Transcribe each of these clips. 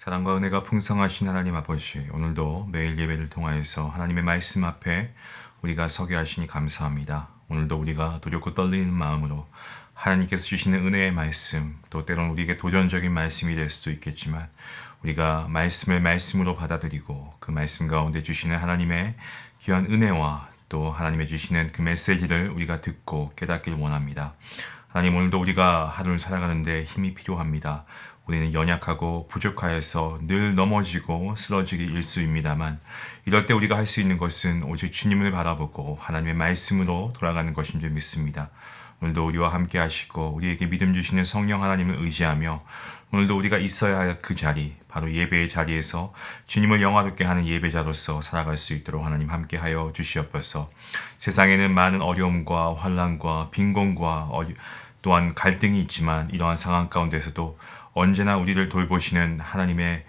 사랑과 은혜가 풍성하신 하나님 아버지, 오늘도 매일 예배를 통하여서 하나님의 말씀 앞에 우리가 서게 하시니 감사합니다. 오늘도 우리가 두렵고 떨리는 마음으로 하나님께서 주시는 은혜의 말씀, 또 때로는 우리에게 도전적인 말씀이 될 수도 있겠지만 우리가 말씀을 말씀으로 받아들이고 그 말씀 가운데 주시는 하나님의 귀한 은혜와 또 하나님의 주시는 그 메시지를 우리가 듣고 깨닫길 원합니다. 하나님, 오늘도 우리가 하루를 살아가는데 힘이 필요합니다. 우리는 연약하고 부족하여서 늘 넘어지고 쓰러지기 일쑤입니다만, 이럴 때 우리가 할 수 있는 것은 오직 주님을 바라보고 하나님의 말씀으로 돌아가는 것인 줄 믿습니다. 오늘도 우리와 함께 하시고 우리에게 믿음 주시는 성령 하나님을 의지하며 오늘도 우리가 있어야 할 그 자리, 바로 예배의 자리에서 주님을 영화롭게 하는 예배자로서 살아갈 수 있도록 하나님 함께하여 주시옵소서. 세상에는 많은 어려움과 환난과 빈곤과 또한 갈등이 있지만 이러한 상황 가운데서도 언제나 우리를 돌보시는 하나님의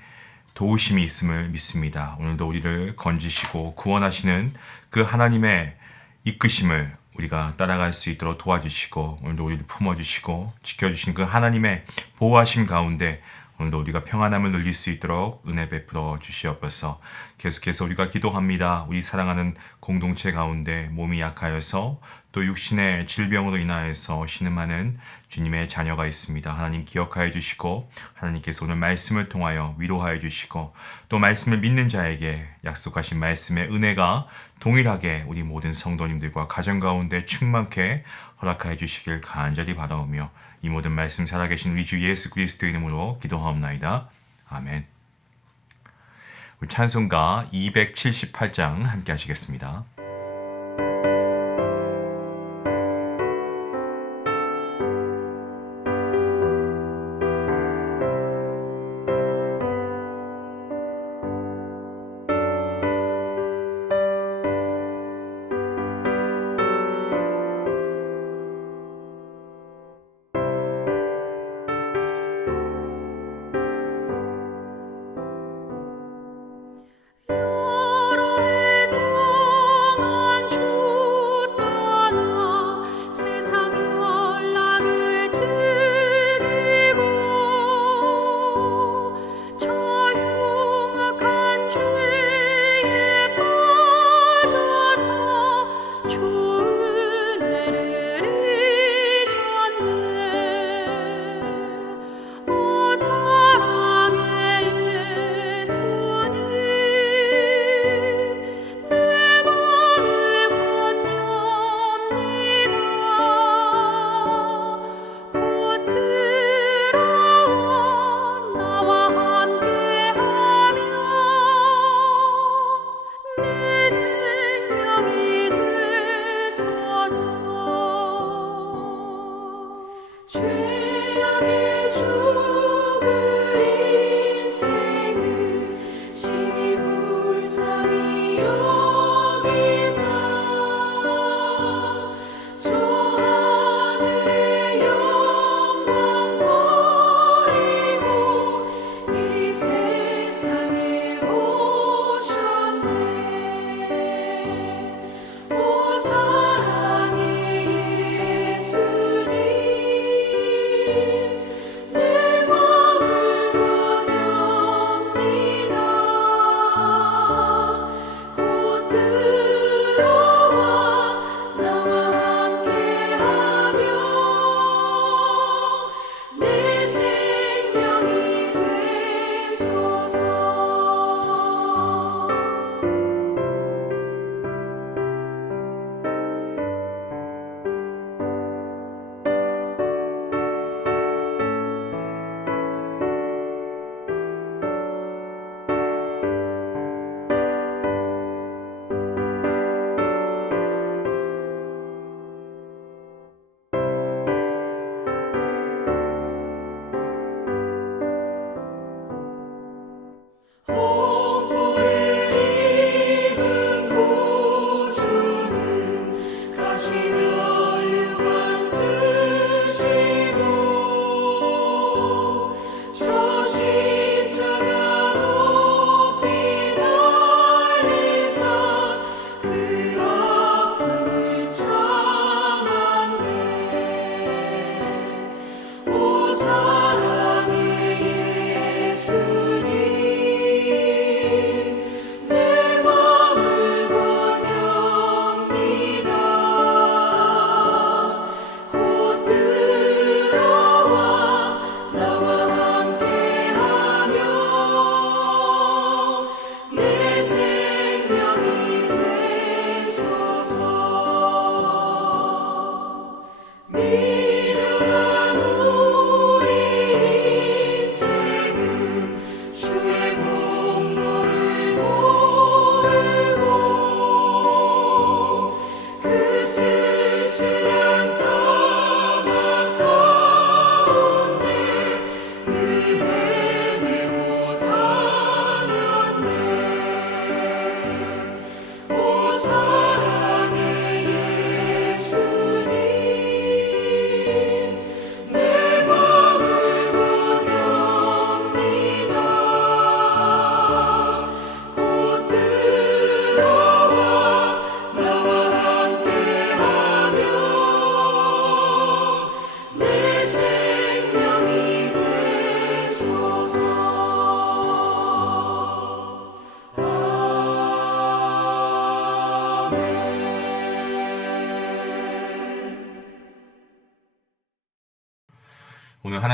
도우심이 있음을 믿습니다. 오늘도 우리를 건지시고 구원하시는 그 하나님의 이끄심을 우리가 따라갈 수 있도록 도와주시고, 오늘도 우리를 품어주시고 지켜주신 그 하나님의 보호하심 가운데 오늘도 우리가 평안함을 누릴 수 있도록 은혜 베풀어 주시옵소서. 계속해서 우리가 기도합니다. 우리 사랑하는 공동체 가운데 몸이 약하여서 또 육신의 질병으로 인하여서 신음하는 주님의 자녀가 있습니다. 하나님 기억하여 주시고, 하나님께서 오늘 말씀을 통하여 위로하여 주시고, 또 말씀을 믿는 자에게 약속하신 말씀의 은혜가 동일하게 우리 모든 성도님들과 가정 가운데 충만케 허락하여 주시길 간절히 바라오며, 이 모든 말씀 살아계신 우리 주 예수 그리스도의 이름으로 기도하옵나이다. 아멘. 우리 찬송가 278장 함께 하시겠습니다. 여러 해 동안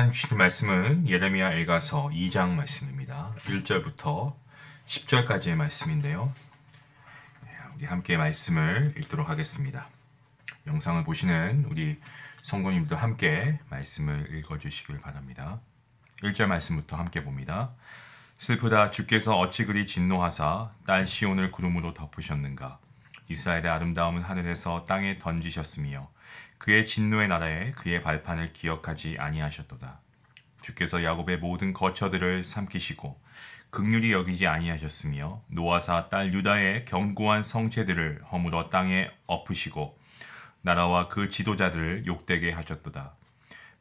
하나님 주시는 말씀은 예레미야 애가서 2장 말씀입니다. 1절부터 10절까지의 말씀인데요. 우리 함께 말씀을 읽도록 하겠습니다. 영상을 보시는 우리 성도님도 함께 말씀을 읽어주시길 바랍니다. 1절 말씀부터 함께 봅니다. 슬프다 주께서 어찌 그리 진노하사 딸 시온을 구름으로 덮으셨는가. 이스라엘의 아름다움은 하늘에서 땅에 던지셨으며 그의 진노의 나라에 그의 발판을 기억하지 아니하셨도다. 주께서 야곱의 모든 거처들을 삼키시고 긍휼히 여기지 아니하셨으며 노아사 딸 유다의 견고한 성체들을 허물어 땅에 엎으시고 나라와 그 지도자들을 욕되게 하셨도다.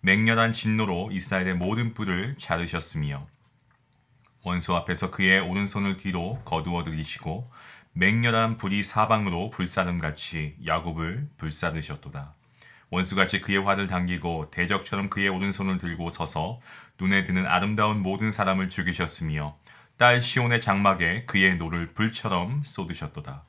맹렬한 진노로 이스라엘의 모든 뿔을 자르셨으며 원수 앞에서 그의 오른손을 뒤로 거두어 들이시고 맹렬한 불이 사방으로 불사름같이 야곱을 불사르셨도다. 원수같이 그의 활을 당기고 대적처럼 그의 오른손을 들고 서서 눈에 드는 아름다운 모든 사람을 죽이셨으며 딸 시온의 장막에 그의 노를 불처럼 쏟으셨도다.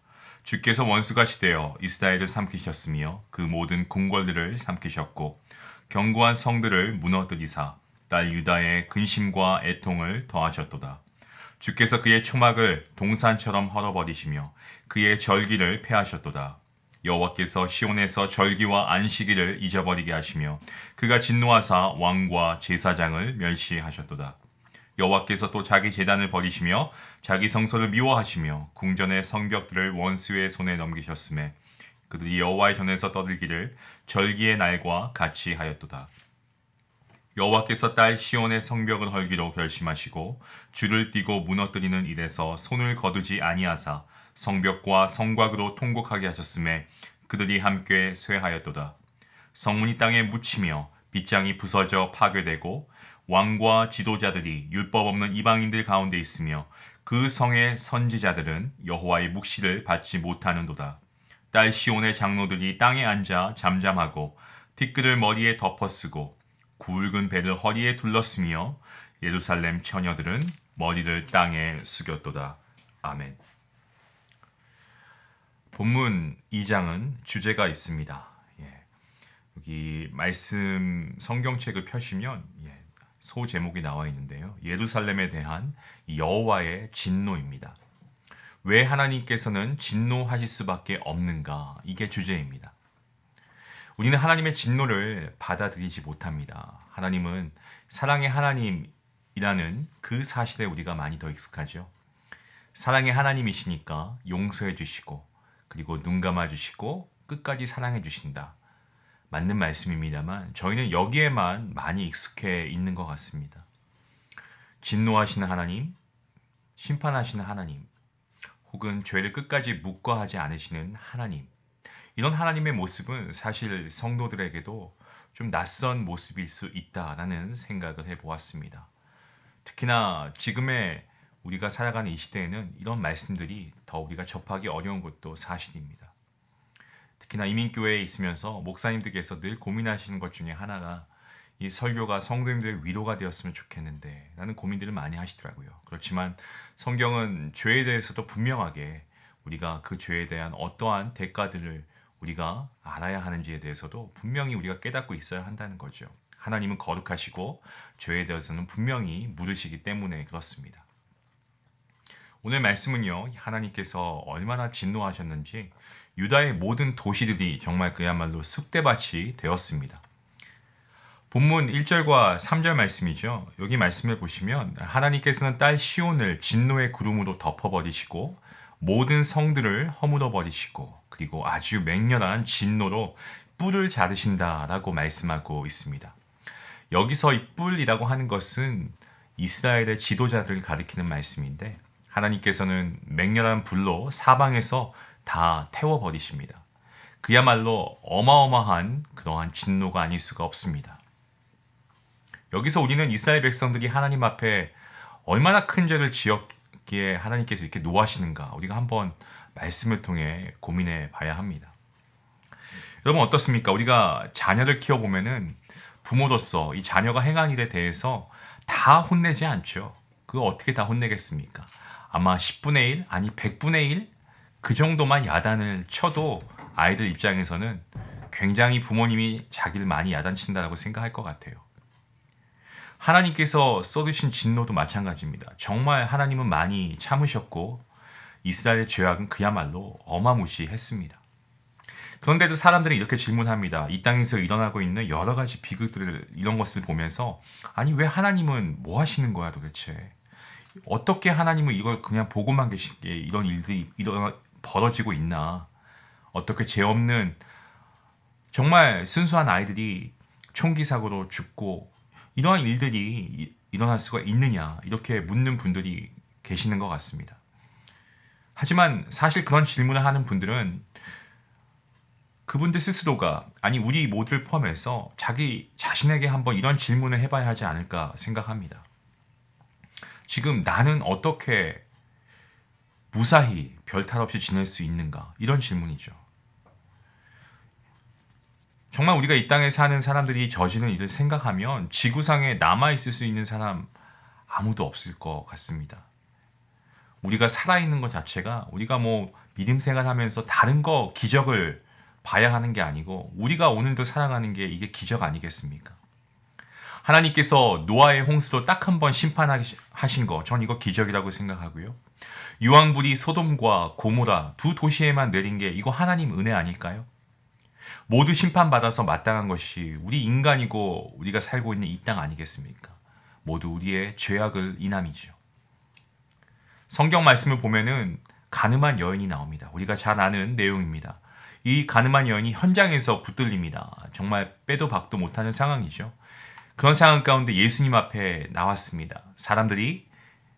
주께서 원수같이 되어 이스라엘을 삼키셨으며 그 모든 궁궐들을 삼키셨고 견고한 성들을 무너뜨리사 딸 유다의 근심과 애통을 더하셨도다. 주께서 그의 초막을 동산처럼 헐어버리시며 그의 절기를 폐하셨도다. 여호와께서 시온에서 절기와 안식일을 잊어버리게 하시며 그가 진노하사 왕과 제사장을 멸시하셨도다. 여호와께서 또 자기 제단을 버리시며 자기 성소를 미워하시며 궁전의 성벽들을 원수의 손에 넘기셨음에 그들이 여호와의 전에서 떠들기를 절기의 날과 같이 하였도다. 여호와께서 딸 시온의 성벽을 헐기로 결심하시고 줄을 띠고 무너뜨리는 일에서 손을 거두지 아니하사 성벽과 성곽으로 통곡하게 하셨음에 그들이 함께 쇠하였도다. 성문이 땅에 묻히며 빗장이 부서져 파괴되고 왕과 지도자들이 율법 없는 이방인들 가운데 있으며 그 성의 선지자들은 여호와의 묵시를 받지 못하는도다. 딸 시온의 장로들이 땅에 앉아 잠잠하고 티끌을 머리에 덮어쓰고 굵은 배를 허리에 둘렀으며 예루살렘 처녀들은 머리를 땅에 숙였도다. 아멘. 본문 2장은 주제가 있습니다. 여기 말씀 성경책을 펴시면 소 제목이 나와 있는데요. 예루살렘에 대한 여호와의 진노입니다. 왜 하나님께서는 진노하실 수밖에 없는가? 이게 주제입니다. 우리는 하나님의 진노를 받아들이지 못합니다. 하나님은 사랑의 하나님이라는 그 사실에 우리가 많이 더 익숙하죠. 사랑의 하나님이시니까 용서해 주시고 그리고 눈 감아 주시고 끝까지 사랑해 주신다. 맞는 말씀입니다만 저희는 여기에만 많이 익숙해 있는 것 같습니다. 진노하시는 하나님, 심판하시는 하나님, 혹은 죄를 끝까지 묵과하지 않으시는 하나님. 이런 하나님의 모습은 사실 성도들에게도 좀 낯선 모습일 수 있다라는 생각을 해보았습니다. 특히나 지금의 우리가 살아가는 이 시대에는 이런 말씀들이 더 우리가 접하기 어려운 것도 사실입니다. 특히나 이민교회에 있으면서 목사님들께서 늘 고민하시는 것 중에 하나가 이 설교가 성도님들의 위로가 되었으면 좋겠는데 라는 고민들을 많이 하시더라고요. 그렇지만 성경은 죄에 대해서도 분명하게 우리가 그 죄에 대한 어떠한 대가들을 우리가 알아야 하는지에 대해서도 분명히 우리가 깨닫고 있어야 한다는 거죠. 하나님은 거룩하시고 죄에 대해서는 분명히 물으시기 때문에 그렇습니다. 오늘 말씀은요, 하나님께서 얼마나 진노하셨는지 유다의 모든 도시들이 정말 그야말로 쑥대밭이 되었습니다. 본문 1절과 3절 말씀이죠. 여기 말씀을 보시면 하나님께서는 딸 시온을 진노의 구름으로 덮어버리시고 모든 성들을 허물어 버리시고 그리고 아주 맹렬한 진노로 뿔을 자르신다라고 말씀하고 있습니다. 여기서 이 뿔이라고 하는 것은 이스라엘의 지도자들을 가리키는 말씀인데 하나님께서는 맹렬한 불로 사방에서 다 태워버리십니다. 그야말로 어마어마한 그러한 진노가 아닐 수가 없습니다. 여기서 우리는 이스라엘 백성들이 하나님 앞에 얼마나 큰 죄를 지었기에 하나님께서 이렇게 노하시는가 우리가 한번 말씀을 통해 고민해 봐야 합니다. 여러분 어떻습니까? 우리가 자녀를 키워보면은 부모로서 이 자녀가 행한 일에 대해서 다 혼내지 않죠. 그거 어떻게 다 혼내겠습니까? 아마 10분의 1 아니 100분의 1 그 정도만 야단을 쳐도 아이들 입장에서는 굉장히 부모님이 자기를 많이 야단친다라고 생각할 것 같아요. 하나님께서 쏟으신 진노도 마찬가지입니다. 정말 하나님은 많이 참으셨고 이스라엘의 죄악은 그야말로 어마무시했습니다. 그런데도 사람들이 이렇게 질문합니다. 이 땅에서 일어나고 있는 여러 가지 비극들을 이런 것을 보면서 아니 왜 하나님은 뭐 하시는 거야 도대체? 어떻게 하나님은 이걸 그냥 보고만 계시게 이런 일들이 벌어지고 있나? 어떻게 죄 없는 정말 순수한 아이들이 총기 사고로 죽고 이러한 일들이 일어날 수가 있느냐? 이렇게 묻는 분들이 계시는 것 같습니다. 하지만 사실 그런 질문을 하는 분들은 그분들 스스로가 아니 우리 모두를 포함해서 자기 자신에게 한번 이런 질문을 해봐야 하지 않을까 생각합니다. 지금 나는 어떻게 무사히 별탈 없이 지낼 수 있는가? 이런 질문이죠. 정말 우리가 이 땅에 사는 사람들이 저지른 일을 생각하면 지구상에 남아있을 수 있는 사람 아무도 없을 것 같습니다. 우리가 살아있는 것 자체가 우리가 뭐 믿음 생활하면서 다른 거 기적을 봐야 하는 게 아니고 우리가 오늘도 살아가는 게 이게 기적 아니겠습니까? 하나님께서 노아의 홍수로 딱 한 번 심판하신 거, 전 이거 기적이라고 생각하고요. 유황불이 소돔과 고모라 두 도시에만 내린 게 이거 하나님 은혜 아닐까요? 모두 심판받아서 마땅한 것이 우리 인간이고 우리가 살고 있는 이 땅 아니겠습니까? 모두 우리의 죄악을 인함이죠. 성경 말씀을 보면은 가늠한 여인이 나옵니다. 우리가 잘 아는 내용입니다. 이 가늠한 여인이 현장에서 붙들립니다. 정말 빼도 박도 못하는 상황이죠. 그런 상황 가운데 예수님 앞에 나왔습니다. 사람들이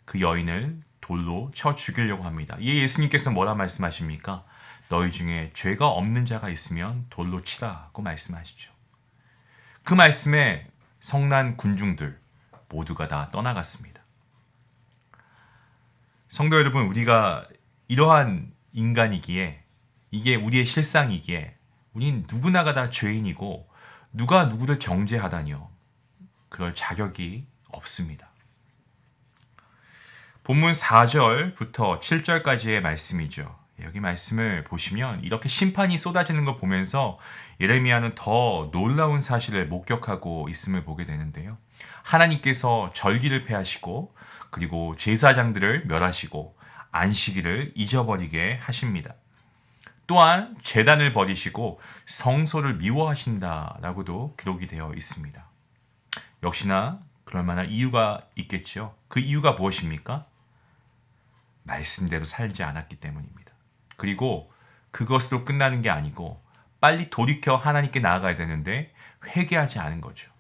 그 여인을 돌로 쳐 죽이려고 합니다. 이에 예수님께서 뭐라 말씀하십니까? 너희 중에 죄가 없는 자가 있으면 돌로 치라고 말씀하시죠. 그 말씀에 성난 군중들 모두가 다 떠나갔습니다. 성도 여러분, 우리가 이러한 인간이기에 이게 우리의 실상이기에 우린 누구나가 다 죄인이고 누가 누구를 정죄하다니요. 그럴 자격이 없습니다. 본문 4절부터 7절까지의 말씀이죠. 여기 말씀을 보시면 이렇게 심판이 쏟아지는 걸 보면서 예레미야는 더 놀라운 사실을 목격하고 있음을 보게 되는데요. 하나님께서 절기를 폐하시고 그리고 제사장들을 멸하시고 안식일을 잊어버리게 하십니다. 또한 제단을 버리시고 성소를 미워하신다라고도 기록이 되어 있습니다. 역시나 그럴 만한 이유가 있겠죠. 그 이유가 무엇입니까? 말씀대로 살지 않았기 때문입니다. 그리고 그것으로 끝나는 게 아니고 빨리 돌이켜 하나님께 나아가야 되는데 회개하지 않은 거죠.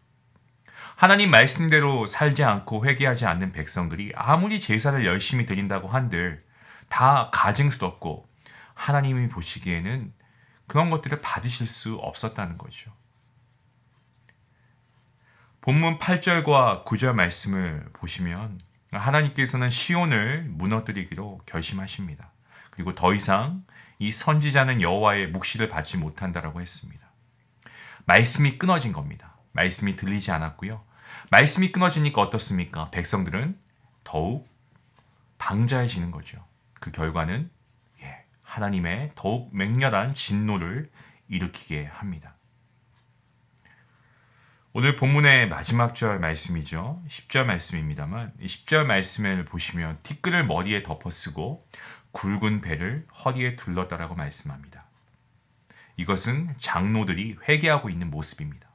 하나님 말씀대로 살지 않고 회개하지 않는 백성들이 아무리 제사를 열심히 드린다고 한들 다 가증스럽고 하나님이 보시기에는 그런 것들을 받으실 수 없었다는 거죠. 본문 8절과 9절 말씀을 보시면 하나님께서는 시온을 무너뜨리기로 결심하십니다. 그리고 더 이상 이 선지자는 여호와의 묵시를 받지 못한다라고 했습니다. 말씀이 끊어진 겁니다. 말씀이 들리지 않았고요. 말씀이 끊어지니까 어떻습니까? 백성들은 더욱 방자해지는 거죠. 그 결과는 하나님의 더욱 맹렬한 진노를 일으키게 합니다. 오늘 본문의 마지막 절 말씀이죠. 10절 말씀입니다만 10절 말씀을 보시면 티끌을 머리에 덮어쓰고 굵은 배를 허리에 둘렀다라고 말씀합니다. 이것은 장로들이 회개하고 있는 모습입니다.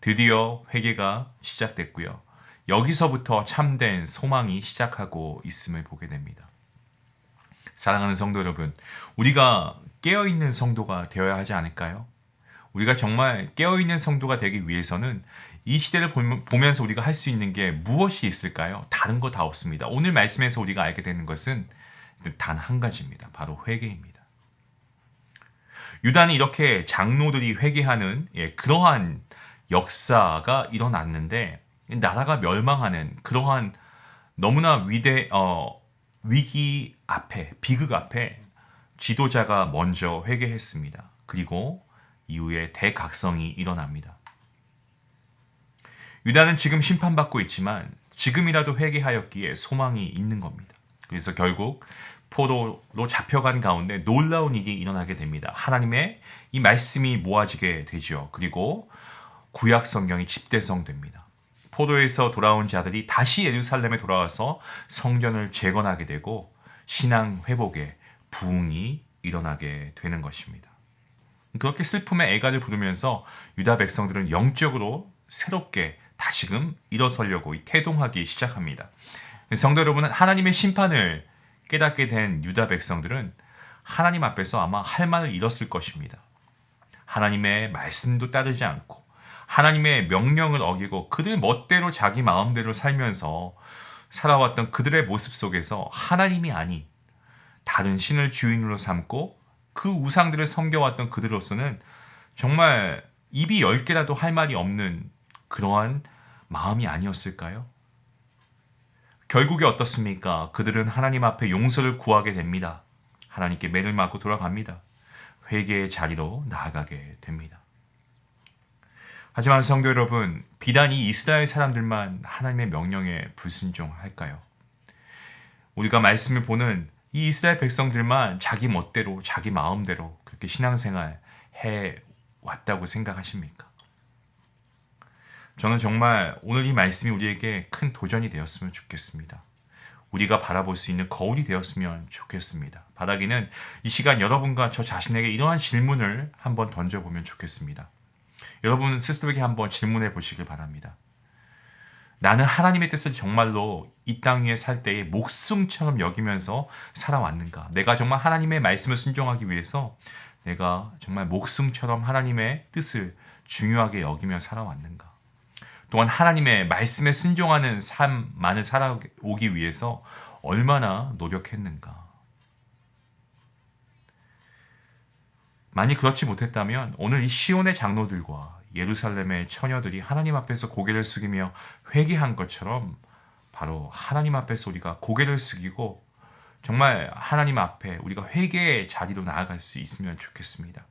드디어 회개가 시작됐고요. 여기서부터 참된 소망이 시작하고 있음을 보게 됩니다. 사랑하는 성도 여러분, 우리가 깨어있는 성도가 되어야 하지 않을까요? 우리가 정말 깨어있는 성도가 되기 위해서는 이 시대를 보면서 우리가 할 수 있는 게 무엇이 있을까요? 다른 거 다 없습니다. 오늘 말씀에서 우리가 알게 되는 것은 단 한 가지입니다. 바로 회개입니다. 유다는 이렇게 장로들이 회개하는 그러한 역사가 일어났는데 나라가 멸망하는 그러한 너무나 위기 앞에, 비극 앞에 지도자가 먼저 회개했습니다. 그리고 이후에 대각성이 일어납니다. 유다는 지금 심판받고 있지만 지금이라도 회개하였기에 소망이 있는 겁니다. 그래서 결국 포로로 잡혀간 가운데 놀라운 일이 일어나게 됩니다. 하나님의 이 말씀이 모아지게 되죠. 그리고 구약 성경이 집대성됩니다. 포로에서 돌아온 자들이 다시 예루살렘에 돌아와서 성전을 재건하게 되고 신앙 회복에 부흥이 일어나게 되는 것입니다. 그렇게 슬픔의 애가를 부르면서 유다 백성들은 영적으로 새롭게 다시금 일어서려고 태동하기 시작합니다. 성도 여러분은 하나님의 심판을 깨닫게 된 유다 백성들은 하나님 앞에서 아마 할 말을 잃었을 것입니다. 하나님의 말씀도 따르지 않고 하나님의 명령을 어기고 그들 멋대로 자기 마음대로 살면서 살아왔던 그들의 모습 속에서 하나님이 아닌 다른 신을 주인으로 삼고 그 우상들을 섬겨왔던 그들로서는 정말 입이 10개라도 할 말이 없는 그러한 마음이 아니었을까요? 결국에 어떻습니까? 그들은 하나님 앞에 용서를 구하게 됩니다. 하나님께 매를 맞고 돌아갑니다. 회개의 자리로 나아가게 됩니다. 하지만 성도 여러분, 비단 이 이스라엘 사람들만 하나님의 명령에 불순종할까요? 우리가 말씀을 보는 이 이스라엘 백성들만 자기 멋대로 자기 마음대로 그렇게 신앙생활 해왔다고 생각하십니까? 저는 정말 오늘 이 말씀이 우리에게 큰 도전이 되었으면 좋겠습니다. 우리가 바라볼 수 있는 거울이 되었으면 좋겠습니다. 바라기는 이 시간 여러분과 저 자신에게 이러한 질문을 한번 던져보면 좋겠습니다. 여러분 스스로에게 한번 질문해 보시길 바랍니다. 나는 하나님의 뜻을 정말로 이 땅 위에 살 때에 목숨처럼 여기면서 살아왔는가? 내가 정말 하나님의 말씀을 순종하기 위해서 내가 정말 목숨처럼 하나님의 뜻을 중요하게 여기며 살아왔는가? 또한 하나님의 말씀에 순종하는 삶만을 살아오기 위해서 얼마나 노력했는가? 만약 그렇지 못했다면 오늘 이 시온의 장로들과 예루살렘의 처녀들이 하나님 앞에서 고개를 숙이며 회개한 것처럼 바로 하나님 앞에서 우리가 고개를 숙이고 정말 하나님 앞에 우리가 회개의 자리로 나아갈 수 있으면 좋겠습니다.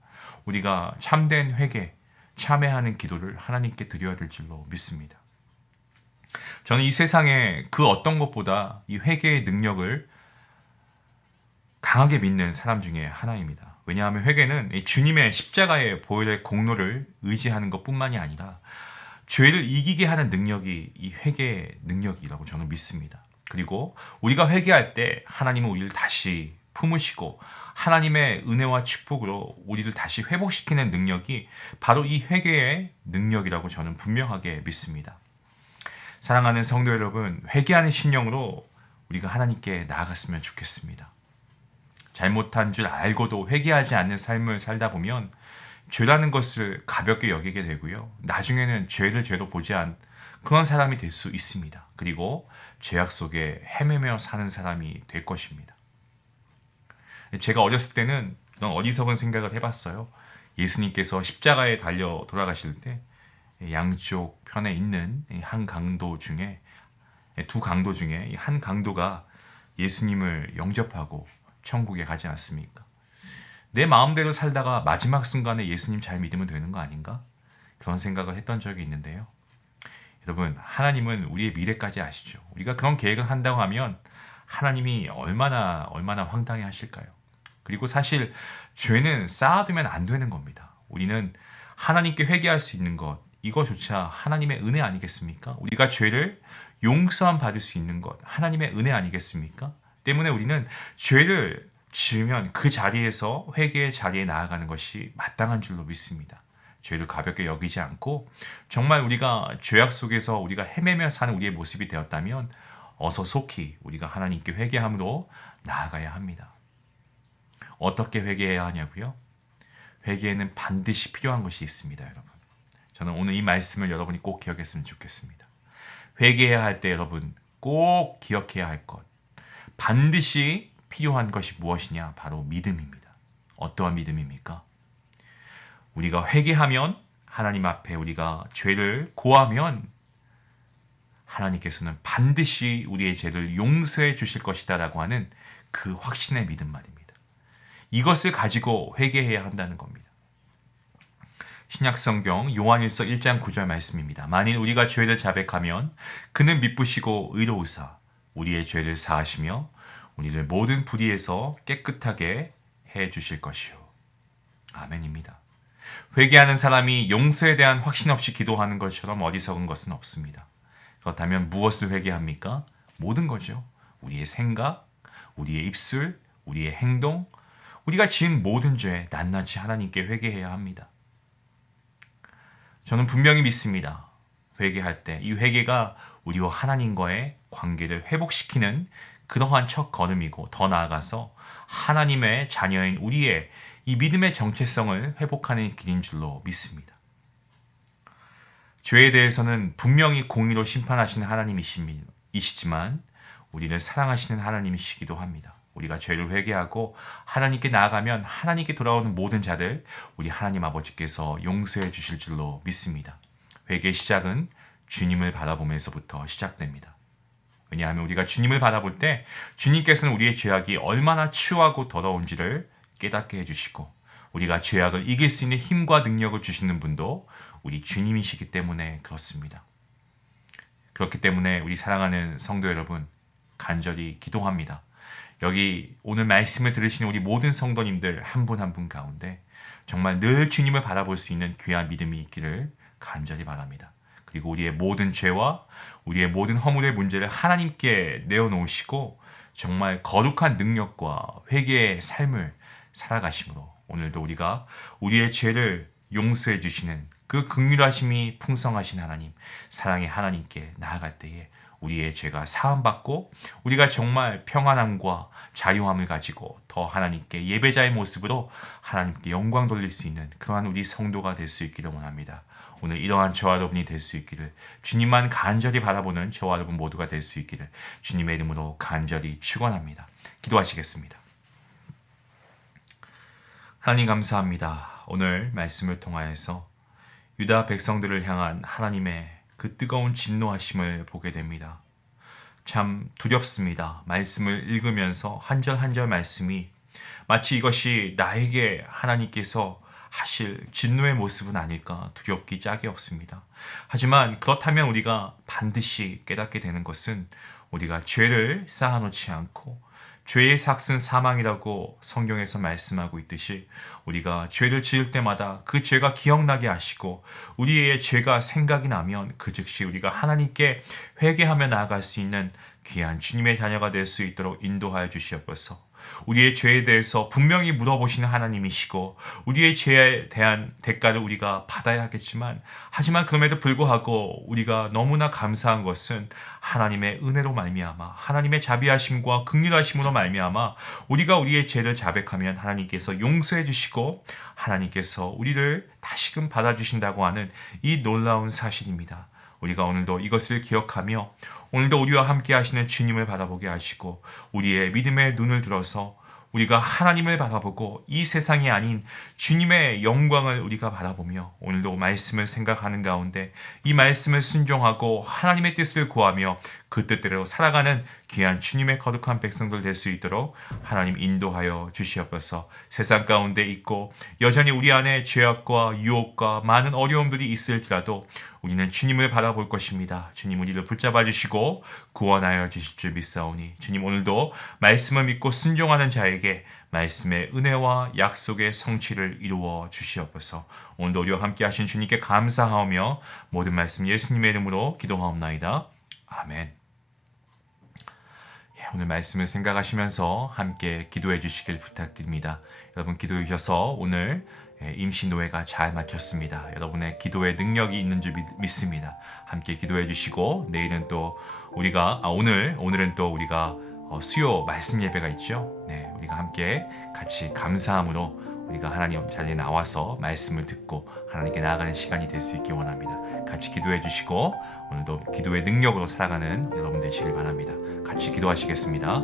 우리가 참된 회개, 참회하는 기도를 하나님께 드려야 될 줄로 믿습니다. 저는 이 세상에 그 어떤 것보다 이 회개의 능력을 강하게 믿는 사람 중에 하나입니다. 왜냐하면 회개는 주님의 십자가의 보혈의 공로를 의지하는 것뿐만이 아니라 죄를 이기게 하는 능력이 이 회개의 능력이라고 저는 믿습니다. 그리고 우리가 회개할 때 하나님은 우리를 다시 품으시고 하나님의 은혜와 축복으로 우리를 다시 회복시키는 능력이 바로 이 회개의 능력이라고 저는 분명하게 믿습니다. 사랑하는 성도 여러분, 회개하는 심령으로 우리가 하나님께 나아갔으면 좋겠습니다. 잘못한 줄 알고도 회개하지 않는 삶을 살다 보면 죄라는 것을 가볍게 여기게 되고요. 나중에는 죄를 죄로 보지 않은 그런 사람이 될 수 있습니다. 그리고 죄악 속에 헤매며 사는 사람이 될 것입니다. 제가 어렸을 때는 그런 어리석은 생각을 해봤어요. 예수님께서 십자가에 달려 돌아가실 때 양쪽 편에 있는 한 강도 중에 두 강도 중에 한 강도가 예수님을 영접하고 천국에 가지 않습니까? 내 마음대로 살다가 마지막 순간에 예수님 잘 믿으면 되는 거 아닌가? 그런 생각을 했던 적이 있는데요. 여러분, 하나님은 우리의 미래까지 아시죠? 우리가 그런 계획을 한다고 하면 하나님이 얼마나 황당해 하실까요? 그리고 사실 죄는 쌓아두면 안 되는 겁니다. 우리는 하나님께 회개할 수 있는 것, 이거조차 하나님의 은혜 아니겠습니까? 우리가 죄를 용서함 받을 수 있는 것, 하나님의 은혜 아니겠습니까? 때문에 우리는 죄를 지으면 그 자리에서 회개의 자리에 나아가는 것이 마땅한 줄로 믿습니다. 죄를 가볍게 여기지 않고 정말 우리가 죄악 속에서 우리가 헤매며 사는 우리의 모습이 되었다면 어서 속히 우리가 하나님께 회개함으로 나아가야 합니다. 어떻게 회개해야 하냐고요? 회개에는 반드시 필요한 것이 있습니다, 여러분. 저는 오늘 이 말씀을 여러분이 꼭 기억했으면 좋겠습니다. 회개해야 할 때 여러분 꼭 기억해야 할 것, 반드시 필요한 것이 무엇이냐? 바로 믿음입니다. 어떠한 믿음입니까? 우리가 회개하면 하나님 앞에 우리가 죄를 고하면 하나님께서는 반드시 우리의 죄를 용서해 주실 것이다 라고 하는 그 확신의 믿음 말입니다. 이것을 가지고 회개해야 한다는 겁니다. 신약성경 요한일서 1장 9절 말씀입니다. 만일 우리가 죄를 자백하면 그는 미쁘시고 의로우사 우리의 죄를 사하시며 우리를 모든 불의에서 깨끗하게 해 주실 것이요. 아멘입니다. 회개하는 사람이 용서에 대한 확신 없이 기도하는 것처럼 어리석은 것은 없습니다. 그렇다면 무엇을 회개합니까? 모든 거죠. 우리의 생각, 우리의 입술, 우리의 행동, 우리가 지은 모든 죄 낱낱이 하나님께 회개해야 합니다. 저는 분명히 믿습니다. 회개할 때 이 회개가 우리와 하나님과의 관계를 회복시키는 그러한 첫 걸음이고, 더 나아가서 하나님의 자녀인 우리의 이 믿음의 정체성을 회복하는 길인 줄로 믿습니다. 죄에 대해서는 분명히 공의로 심판하시는 하나님이시지만 우리를 사랑하시는 하나님이시기도 합니다. 우리가 죄를 회개하고 하나님께 나아가면 하나님께 돌아오는 모든 자들 우리 하나님 아버지께서 용서해 주실 줄로 믿습니다. 회개의 시작은 주님을 바라보면서부터 시작됩니다. 왜냐하면 우리가 주님을 바라볼 때 주님께서는 우리의 죄악이 얼마나 추하고 더러운지를 깨닫게 해주시고, 우리가 죄악을 이길 수 있는 힘과 능력을 주시는 분도 우리 주님이시기 때문에 그렇습니다. 그렇기 때문에 우리 사랑하는 성도 여러분, 간절히 기도합니다. 여기 오늘 말씀을 들으시는 우리 모든 성도님들 한 분 한 분 가운데 정말 늘 주님을 바라볼 수 있는 귀한 믿음이 있기를 간절히 바랍니다. 그리고 우리의 모든 죄와 우리의 모든 허물의 문제를 하나님께 내어놓으시고 정말 거룩한 능력과 회개의 삶을 살아가심으로 오늘도 우리가 우리의 죄를 용서해 주시는 그 긍휼하심이 풍성하신 하나님, 사랑의 하나님께 나아갈 때에 우리의 죄가 사함받고 우리가 정말 평안함과 자유함을 가지고 더 하나님께 예배자의 모습으로 하나님께 영광 돌릴 수 있는 그러한 우리 성도가 될 수 있기를 원합니다. 오늘 이러한 저와 여러분이 될 수 있기를, 주님만 간절히 바라보는 저와 여러분 모두가 될 수 있기를 주님의 이름으로 간절히 축원합니다. 기도하시겠습니다. 하나님 감사합니다. 오늘 말씀을 통하여서 유다 백성들을 향한 하나님의 그 뜨거운 진노하심을 보게 됩니다. 참 두렵습니다. 말씀을 읽으면서 한 절 한 절 말씀이 마치 이것이 나에게 하나님께서 하실 진노의 모습은 아닐까 두렵기 짝이 없습니다. 하지만 그렇다면 우리가 반드시 깨닫게 되는 것은 우리가 죄를 쌓아놓지 않고 죄의 삭은 사망이라고 성경에서 말씀하고 있듯이 우리가 죄를 지을 때마다 그 죄가 기억나게 하시고 우리의 죄가 생각이 나면 그 즉시 우리가 하나님께 회개하며 나아갈 수 있는 귀한 주님의 자녀가 될 수 있도록 인도하여 주시옵소서. 우리의 죄에 대해서 분명히 물어보시는 하나님이시고 우리의 죄에 대한 대가를 우리가 받아야 하겠지만, 하지만 그럼에도 불구하고 우리가 너무나 감사한 것은 하나님의 은혜로 말미암아 하나님의 자비하심과 긍휼하심으로 말미암아 우리가 우리의 죄를 자백하면 하나님께서 용서해 주시고 하나님께서 우리를 다시금 받아주신다고 하는 이 놀라운 사실입니다. 우리가 오늘도 이것을 기억하며 오늘도 우리와 함께 하시는 주님을 바라보게 하시고 우리의 믿음의 눈을 들어서 우리가 하나님을 바라보고 이 세상이 아닌 주님의 영광을 우리가 바라보며 오늘도 말씀을 생각하는 가운데 이 말씀을 순종하고 하나님의 뜻을 구하며 그 뜻대로 살아가는 귀한 주님의 거룩한 백성들 될 수 있도록 하나님 인도하여 주시옵소서. 세상 가운데 있고 여전히 우리 안에 죄악과 유혹과 많은 어려움들이 있을지라도 우리는 주님을 바라볼 것입니다. 주님 우리를 붙잡아 주시고 구원하여 주실 줄 믿사오니 주님 오늘도 말씀을 믿고 순종하는 자에게 말씀의 은혜와 약속의 성취를 이루어 주시옵소서. 오늘도 우리와 함께 하신 주님께 감사하며 모든 말씀 예수님의 이름으로 기도하옵나이다. 아멘. 오늘 말씀을 생각하시면서 함께 기도해 주시길 부탁드립니다. 여러분 기도해 주셔서 오늘 임시노예가 잘 마쳤습니다. 여러분의 기도의 능력이 있는 줄 믿습니다. 함께 기도해 주시고 내일은 또 우리가 오늘은 또 우리가 수요 말씀 예배가 있죠. 네, 우리가 함께 같이 감사함으로 우리가 하나님 자리에 나와서 말씀을 듣고 하나님께 나아가는 시간이 될 수 있기 원합니다. 같이 기도해 주시고 오늘도 기도의 능력으로 살아가는 여러분 되시길 바랍니다. 같이 기도하시겠습니다.